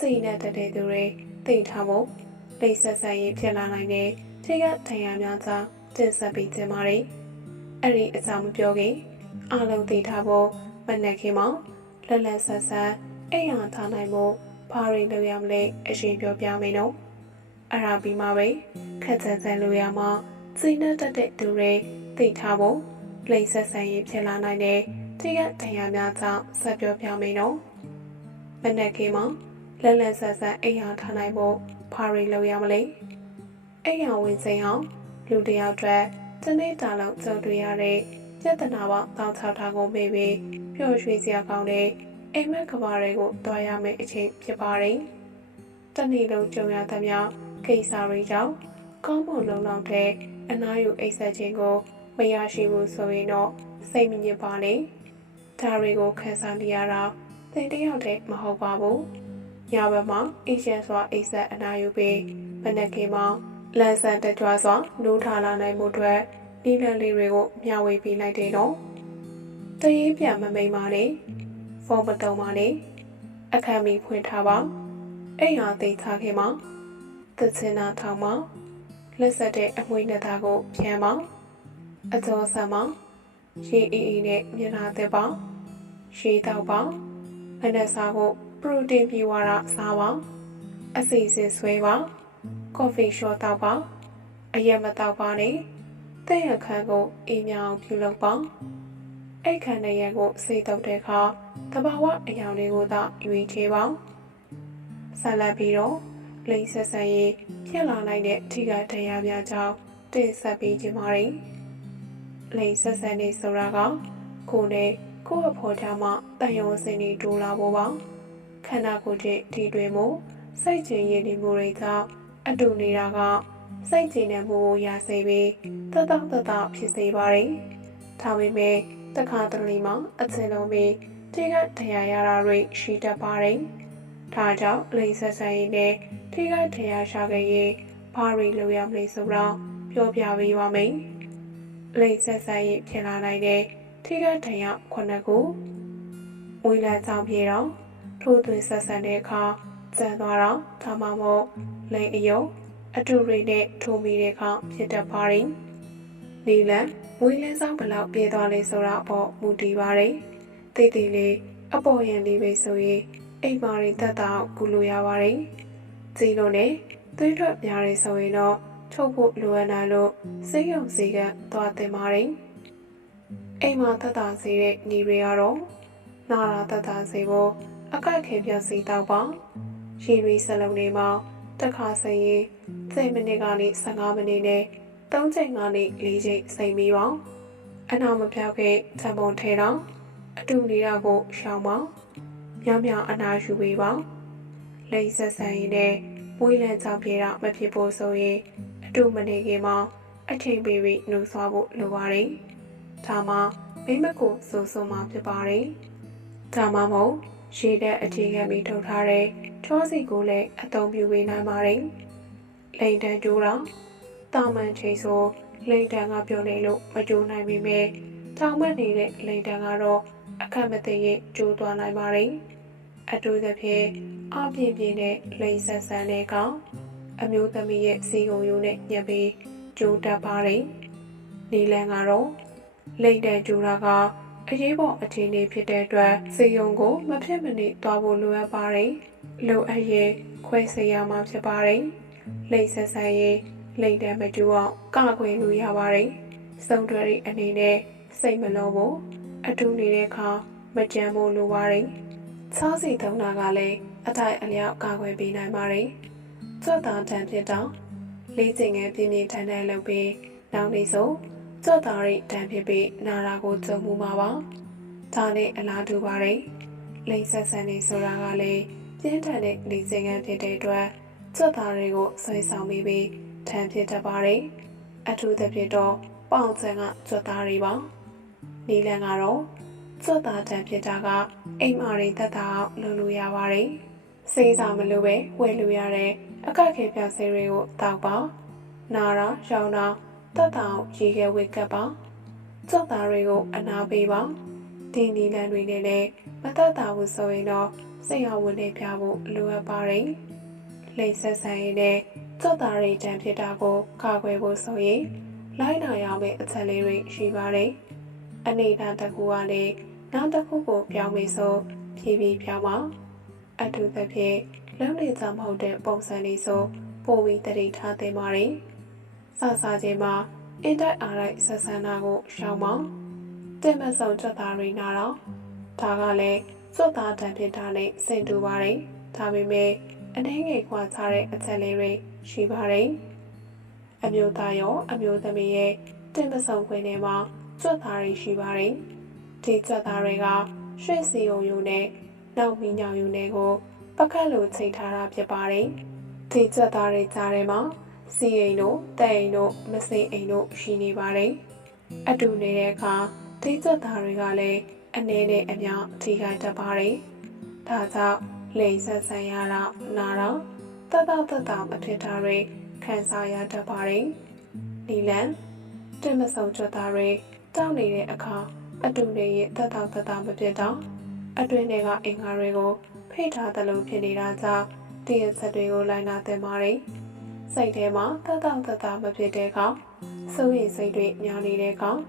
စိတ်နဲ့တက်တဲ့သူတွေသိထားဖို့လိမ့်ဆက်ဆက်ရေးဖြစ်လာနိုင်တဲ့ထိကတရားများစွာတင်ဆက်ပေးခြင်းပါတယ်။အဲ့ဒီအကြောင်းမပြောခင်အားလုံးသိထားဖို့မနဲ့ခင်မှာလက်လက်ဆက်ဆက်အိမ်ဟာထားနိုင်ဖို့ဘာတွေလုပ်ရမလဲအရှင်ပြောပြမယ်နော်။အဲ့ဒါပြီးမှပဲခက်တဲ့တဲ့လူရမှာစိတ်နဲ့တက်တဲ့သူတွေသိထားဖို့လိမ့်ဆက်ဆက်ရေးဖြစ်လာနိုင်တဲ့တိကတရားများကြောင့်ဆက်ပြောပြမယ်နော်။မနက်ခင်းမှာ လက်လက်ဆက်ဆက်အိမ်ဟာထားနိုင်ဖို့ဘာတွေလုပ်ရမလဲ။အိမ်ဟာဝင်စိန်အောင်လူတစ်ယောက်အတွက်တစ်နေ့တာလောက်ကြုံတွေ့ရတဲ့ပြဿနာပေါင်းတောင်းချတာကိုမေးပြီးပျော်ရွှင်စရာကောင်းတဲ့အိမ်မက်ကဘာတွေကိုတွားရမယ့်အချိန်ဖြစ်ပါတယ်။တစ်နေ့လုံးကြုံရသမျှကိစ္စတွေကြောင့်ကောင်းမွန်လုံလောက်တဲ့အနားယူအိပ်ဆက်ခြင်းကိုမရရှိဘူးဆိုရင်တော့စိတ်မညစ်ပါနဲ့။ဒါတွေကိုခန်းစားနေရတာသင်တယောက်တည်းမဟုတ်ပါဘူး။ ညဘက်မှာအေးရှန်စွာအိပ်ဆက်အနာယူပြီးမနက်ခင်းမှာလန်ဆန်တကြွစွာနိုးထလာနိုင်မှုအတွက်ဒီလန်လေးတွေကိုမျှဝေပေးလိုက်တယ်နော်။တရေးပြမမိန်ပါနဲ့။ဖုန်းမတုံပါနဲ့။အခမ်းမီဖွင့်ထားပါ။အိမ်ဟာသိထားခင်မှာသချင်နာထောင်မှာလက်ဆက်တဲ့အမွှေးနှစ်သားကိုဖြန်းပါ။အကျော်ဆံမှာရေအေးအေးနဲ့မျက်နှာသစ်ပါရေတောက်ပါမနက်စားဖို့ ပရိုတင်းပြည့်ဝတာစားပါအစီအစဉ်ဆွဲပါကော်ဖီရှော့တောက်ပါအရက်မတောက်ပါနဲ့တဲ့ရခန်းကိုအေးမြအောင်ပြုလုပ်ပါအိတ်ခမ်းတဲ့ရက်ကိုစေးတုပ်တဲ့အခါတဘာဝအယောင်တွေကိုသာရွေးချယ်ပါဆက်လက်ပြီးတော့လိမ့်ဆက်ဆက်ရေးဖြစ်လာနိုင်တဲ့အထီးကတရားများကြောင့်တင်ဆက်ပေးခြင်းပါတယ်လိန်ဆက်ဆက်နေဆိုတာကကိုယ်နဲ့ကိုယ့်အဖော်ကြမှာတန်ရုံစင်နေတိုးလာဖို့ပါ ခန္ဓာကိုယ်ချင်းထိတွေ့မှုစိတ်ချရည်နေမှုတွေကြောင့်အတူနေတာကစိတ်ချတဲ့မှုကိုရစေပြီးတသက်တသက်ဖြစ်စေပါတယ်ဒါပေမဲ့တခါတလေမှာအစင်လုံးပြီးထိကတရားရတာတွေရှိတတ်ပါတယ်ဒါကြောင့်လိန်ဆက်ဆက်ရေးနဲ့ထိကတရားရှာခဲ့ရေးဘာတွေလုပ်ရမလဲဆိုတော့ပြောပြပေးပါမယ်လိမ့်ဆက်ဆက်ရေးဖြစ်လာနိုင်တဲ့ထိကတရခုနှစ်ခုဝေးလန်းကြောင်ပြေတော့ ထိုးသွင်းဆက်ဆက်တဲ့အခါကျန်သွားတော့ဒါမှမဟုတ်လိမ့်အယုံအတူတွေနဲ့ထိုးမိတဲ့အခါဖြစ်တတ်ပါတယ်။နီလန်ဝေးလန်းဆောင်ဘလောက်ပြေသွားလဲဆိုတာပေါ့မူတည်ပါတယ်။တိတ်တိတ်လေးအပေါ်ရန်လေးပဲဆိုရင်အိမ်မာတွေတက်တာကူလို့ရပါတယ်။ကြည်လို့နဲ့သွေးထွက်များတယ်ဆိုရင်တော့ထုတ်ဖို့လိုအပ်လာလို့စိတ်ယုံစီကသွားတင်ပါတယ်။အိမ်မှာသက်သာစေတဲ့ညီတွေကတော့နာရာသက်သာစေဖို့ အကက်ခဲပြစီတောက်ပါ။ရီရီစလုံးတွေမှာတစ်ခါစိတ်ရင်7မိနစ်ကနေ15မိနစ်နဲ့3ချိန်ကနေ4ချိန်စိတ်ပြီးပါ။အနာမပြောက်ခဲ့တံပုံထဲတော့အတူနေတာကိုရှောင်ပါ။မြောင်မြောင်အနာယူပေးပါ။လိမ့်ဆက်ဆန်ရင်နဲ့မွေးလန်းကြောက်ပြေတာမဖြစ်ဖို့ဆိုရင်အတူမနေခင်မှာအချိန်ပေးပြီးနှုတ်ဆွားဖို့လိုပါတယ်။ဒါမှမိမကိုစိုးစိုးမှဖြစ်ပါတယ်။ဒါမှမဟုတ် ရေတဲ့အခြေခံပြီးထုတ်ထားတဲ့ချောစီကိုလည်းအသုံးပြုပေးနိုင်ပါတယ်။လိန်တန်ကျိုးတော့တာမန်ချိန်ဆိုလိန်တန်ကပြောနေလို့မကျိုးနိုင်ပေမဲ့တောင်မတ်နေတဲ့လိန်တန်ကတော့အခက်မသိရင်ကျိုးသွားနိုင်ပါတယ်။အတူသဖြင့်အပြင်းပြင်းနဲ့လိန်ဆက်ဆန်တဲ့ကောင်အမျိုးသမီးရဲ့စီကုံရိုးနဲ့ညက်ပြီးကြိုးတက်ပါတယ်။နေလန်ကတော့လိမ့်တန်ကြိုးတာက အရေးပေါ်အခြေအနေဖြစ်တဲ့အတွက်စီယုံကိုမဖြစ်မနေသွားဖို့လိုအပ်ပါတယ်။လိုအပ်ရင်ခွဲစေရမှာဖြစ်ပါတယ်။လိမ့်ဆက်ဆက်ရင်လိမ့်တန်မကြိုးအောင်ကကွယ်လို့ရပါတယ်။စုံတွဲရီအနေနဲ့စိတ်မလုံးဖို့အတူနေတဲ့အခါမကြမ်းဖို့လိုပါတယ်။ချောစီသုံးတာကလည်းအထိုက်အလျောက်ကာကွယ်ပေးနိုင်ပါတယ်။ကြော့တာတန်ဖြစ်တော့လေးကျင်ငယ်ပြင်းပြင်းထန်ထန်လုပ်ပြီးနောက်နေဆုံး ကြော့တာရိတန်ဖြစ်ပြီးနာရာကိုကြုံမှုမှာပါဒါနဲ့အလားတူပါတယ်လိမ့်ဆက်ဆန်နေဆိုတာကလည်းပြင်းထန်တဲ့လေစိမ်ငံဖြစ်တဲ့အတွက်ကျွတ်သားတွေကိုဆွဲဆောင်မိပြီးထမ်းဖြစ်တတ်ပါတယ်အထူးသဖြင့်တော့ပေါင်ချန်ကကျွတ်သားတွေပါနီလန်ကတော့ကျွတ်သားတန်ဖြစ်တာကအိမ်မာရင်တက်တာအောင်လုပ်လို့ရပါတယ်စိတ်စာမလို့ပဲဝယ်လို့ရတဲ့အကခဲပြဆေးတွေကိုတောက်ပါနာတာရောင်တာ တက်တာအောင်ရေခဲဝေကပ်ပါကျွတ်သားတွေကိုအနာပေးပါဒီနီလန်တွေနဲ့လည်းမတက်တာဘူးဆိုရင်တော့စိတ်အောင်ဝင်နေပြဖို့လိုအပ်ပါတယ်လိမ့်ဆက်ဆန်ရင်လည်းကျွတ်သားတွေတန်ဖြစ်တာကိုကာကွယ်ဖို့ဆိုရင်လိုက်နာရမယ့်အချက်လေးတွေရှိပါတယ်အနေနဲ့တစ်ခုကလည်းနောက်တစ်ခုကိုပြောင်းပြီးဆိုဖြည်းဖြည်းပြောင်းပါအထူးသဖြင့်လုံးနေကြမဟုတ်တဲ့ပုံစံလေးဆိုပိုပြီးတတိထားသင့်ပါတယ် စစချင်းမှာအင်တိုက်အားလိုက်ဆက်ဆံတာကိုရှောင်ပါတင်မဆုံချက်သားတွေနာတော့ဒါကလည်းစွတ်သားတံဖြစ်တာနဲ့စင်တူပါတယ်ဒါပေမဲ့အနေငယ်ခွာခြားတဲ့အချက်လေးတွေရှိပါတယ်အမျိုးသားရောအမျိုးသမီးရဲ့တင်မဆုံခွင့်ထဲမှာကျွတ်သားတွေရှိပါတယ်ဒီကျွတ်သားတွေကရွှေစီယုံယုံနဲ့နောက်မီညောင်ယုံတွေကိုပကတ်လိုချိန်ထားတာဖြစ်ပါတယ်ဒီကျွတ်သားတွေကြားထဲမှာ စီအိမ်တို့တဲ့အိမ်တို့မစိမ်အိမ်တို့ရှိနေပါတယ်အတူနေတဲ့အခါဒီကျွတ်သားတွေကလည်းအနေနဲ့အများထိခိုက်တတ်ပါတယ်ဒါကြောင့်လိန်ဆက်ဆန်ရတာနာတော့တတတတမဖြစ်တာတွေခံစားရတတ်ပါတယ်နီလန်တင်မဆုံကျွတ်သားတွေတောက်နေတဲ့အခါအတူနေရင်တတတတမဖြစ်တော့အတွင်းထဲကအင်္ဂါတွေကိုဖိထားသလိုဖြစ်နေတာကြောင့်တည့်ရဆက်တွေကိုလိုက်နာသင်ပါတယ် စိတ်ထဲမှာတတတတမဖြစ်တဲ့ကောင်စိုးရိမ်စိတ်တွေများနေတဲ့ကောင်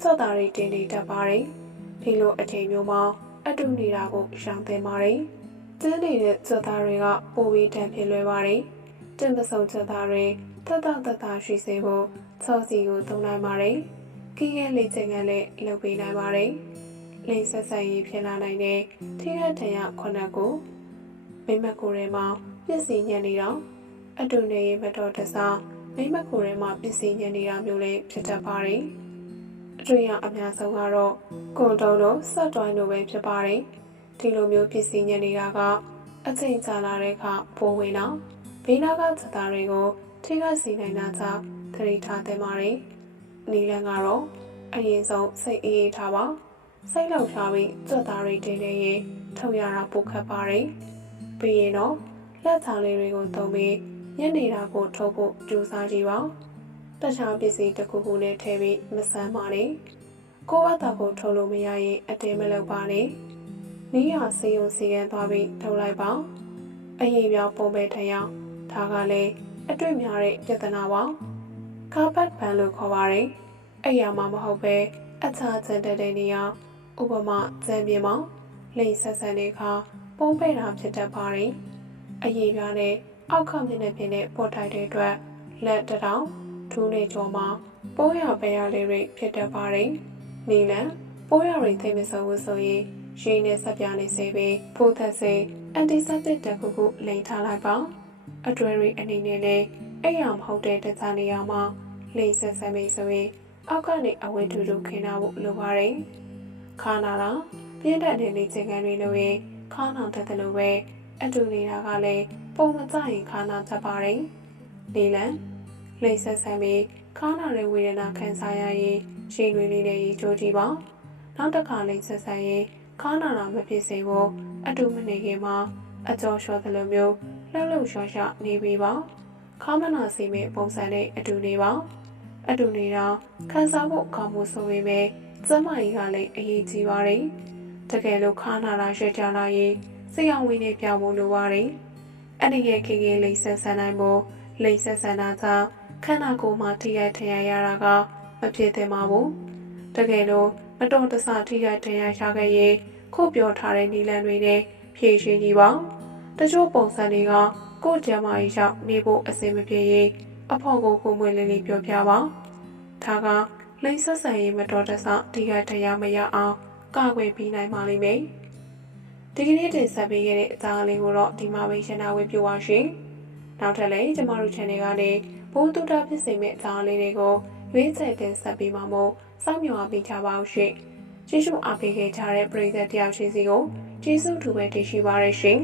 စော့သားတွေတင်နေတတ်ပါတယ်ဒီလိုအချိန်မျိုးမှာအတူနေတာကိုရှောင်သင်ပါတယ်ကျင်းနေတဲ့စော့သားတွေကပိုပြီးတန်ဖြစ်လွယ်ပါတယ်တင်ပစုံစော့သားတွေတတတတရှိစေဖို့စောစီကိုသုံးနိုင်ပါတယ်ကင်းရဲ့လေ့ကျင့်ခန်းလည်းလုပ်ပေးနိုင်ပါတယ်လိမ့်ဆက်ဆက်ရေးဖြစ်လာနိုင်တဲ့ထိရတရခုနှစ်ကိုမိမကိုယ်ထဲမှာပြည့်စည်ညံ့နေတော့ အတူနေရမတော်တဆမိမကိုယ်ထဲမှာပြည့်စည်ညံ့နေတာမျိုးလေးဖြစ်တတ်ပါတယ်အတွေ့အအများဆုံးကတော့ကွန်တုံတို့ဆက်တွိုင်းတို့ပဲဖြစ်ပါတယ်ဒီလိုမျိုးပြည့်စည်ညံ့နေတာကအချိန်ကြာလာတဲ့အခါပိုးဝင်တော့ဘေးနာကစတာတွေကိုထိခိုက်စေနိုင်တာကြောင့်သတိထားသင့်ပါတယ်နီလန်ကတော့အရင်ဆုံးစိတ်အေးအေးထားပါစိတ်လောက်ထားပြီးကြွက်သားတွေတင်နေရင်ထုတ်ရတာပိုခက်ပါတယ်ပြီးရင်တော့လက်ချာလေးတွေကိုသုံးပြီး ညနေတာကိုထုတ်ဖို့ကြိုးစားကြည့်ပါတခြားပစ္စည်းတစ်ခုခုနဲ့ထည့်ပြီးမဆန်းပါနဲ့ကိုယ့်အတာကိုထုတ်လို့မရရင်အတင်းမလုပ်ပါနဲ့နီးရစေယုံစီကန်းသွားပြီးထုတ်လိုက်ပါအရင်ပြောင်းပုံပဲထရောင်းဒါကလည်းအတွေ့များတဲ့ပြဿနာပါကာပတ်ဘန်လို့ခေါ်ပါတယ်အဲ့ရမှာမဟုတ်ပဲအခြားကျန်တဲ့နေရာဥပမာကျန်ပြင်းမှာလိမ့်ဆက်ဆန်တဲ့အခါပုံပဲ့တာဖြစ်တတ်ပါတယ်အရေးပြားတဲ့ အောက်ခမျက်နှာပြင်နဲ့ပေါ်ထိုက်တဲ့အတွက်လက်တထောင်ဒူးနေကြောမှာပိုးရပဲရလေးတွေဖြစ်တတ်ပါတယ်နီလန်ပိုးရတွေသိမစိုးဘူးဆိုရင်ရေနဲ့ဆက်ပြားနေစေပြီးဖိုးသက်စေအန်တီစက်တစ်တခုခုလိန်ထားလိုက်ပါအတွဲတွေအနေနဲ့လည်းအဲ့ရမဟုတ်တဲ့တခြားနေရာမှာလိန်ဆက်ဆက်မိဆိုရင်အောက်ကနေအဝဲတူတူခင်းထားဖို့လိုပါတယ်ခါနာတာပြင်းတဲ့နေလေချိန်ကန်တွေလို့ရင်ခါနာတတ်တယ်လို့ပဲအတူနေတာကလည်း ပုံမကြရင်ခါနာတတ်ပါတယ်လေလံလိမ့်ဆက်ဆံပြီးခါနာတဲ့ဝေဒနာခံစားရရင်ရှည်တွေလေးနဲ့ရေချိုးကြည့်ပါနောက်တစ်ခါလိမ့်ဆက်ဆံရင်ခါနာတာမဖြစ်စေဘူးအတူမနေခင်မှာအကျော်လျှော်တယ်လို့မျိုးလှုပ်လှုပ်ရှားရှားနေပြီပါခါမနာစီမဲ့ပုံစံနဲ့အတူနေပါအတူနေတာခန်းစားဖို့ကောင်းမှုဆိုပေမဲ့ကျမကြီးကလည်းအရေးကြီးပါတယ်တကယ်လို့ခါနာတာရွှေ့ကြလာရင်စိတ်အောင်ဝင်နေပြောင်းဖို့လိုပါတယ် အဲ့ဒီရဲ့ခေခေလိမ့်ဆက်ဆန်နိုင်ဖို့လိမ့်ဆက်ဆန်တာကြောင့်ခန္ဓာကိုယ်မှာထိရိုက်ထရရတာကမဖြစ်သင့်ပါဘူးတကယ်လို့မတော်တဆထိရိုက်ထရရခဲ့ရင်ခုပြောထားတဲ့နီလန်တွေနဲ့ဖြည့်ရှင်းကြည့်ပါတချို့ပုံစံတွေကကိုယ်ကျမကြီးရောက်နေဖို့အဆင်မပြေရင်အဖို့ကိုကိုမွေလေးလေးပြောပြပါဒါကလိမ့်ဆက်ဆန်ရေးမတော်တဆထိရိုက်ထရမရအောင်ကာကွယ်ပြီးနိုင်ပါလိမ့်မယ် ဒီကနေ့တင်ဆက်ပေးခဲ့တဲ့အကြောင်းလေးကိုတော့ဒီမှာပဲရှင်းတာဝေပြပါရှင်နောက်ထပ်လည်းကျမတို့ channel ကနေဘုံတူတာဖြစ်စေမယ့်အကြောင်းလေးတွေကိုရွေးချယ်တင်ဆက်ပေးမှာမို့စောင့်မျှော်အားပေးကြပါဦးရှင်ကျေးဇူးအားပေးခဲ့ကြတဲ့ပရိသတ်တယောက်ချင်းစီကိုကျေးဇူးထူပဲတင်ရှိပါရရှင်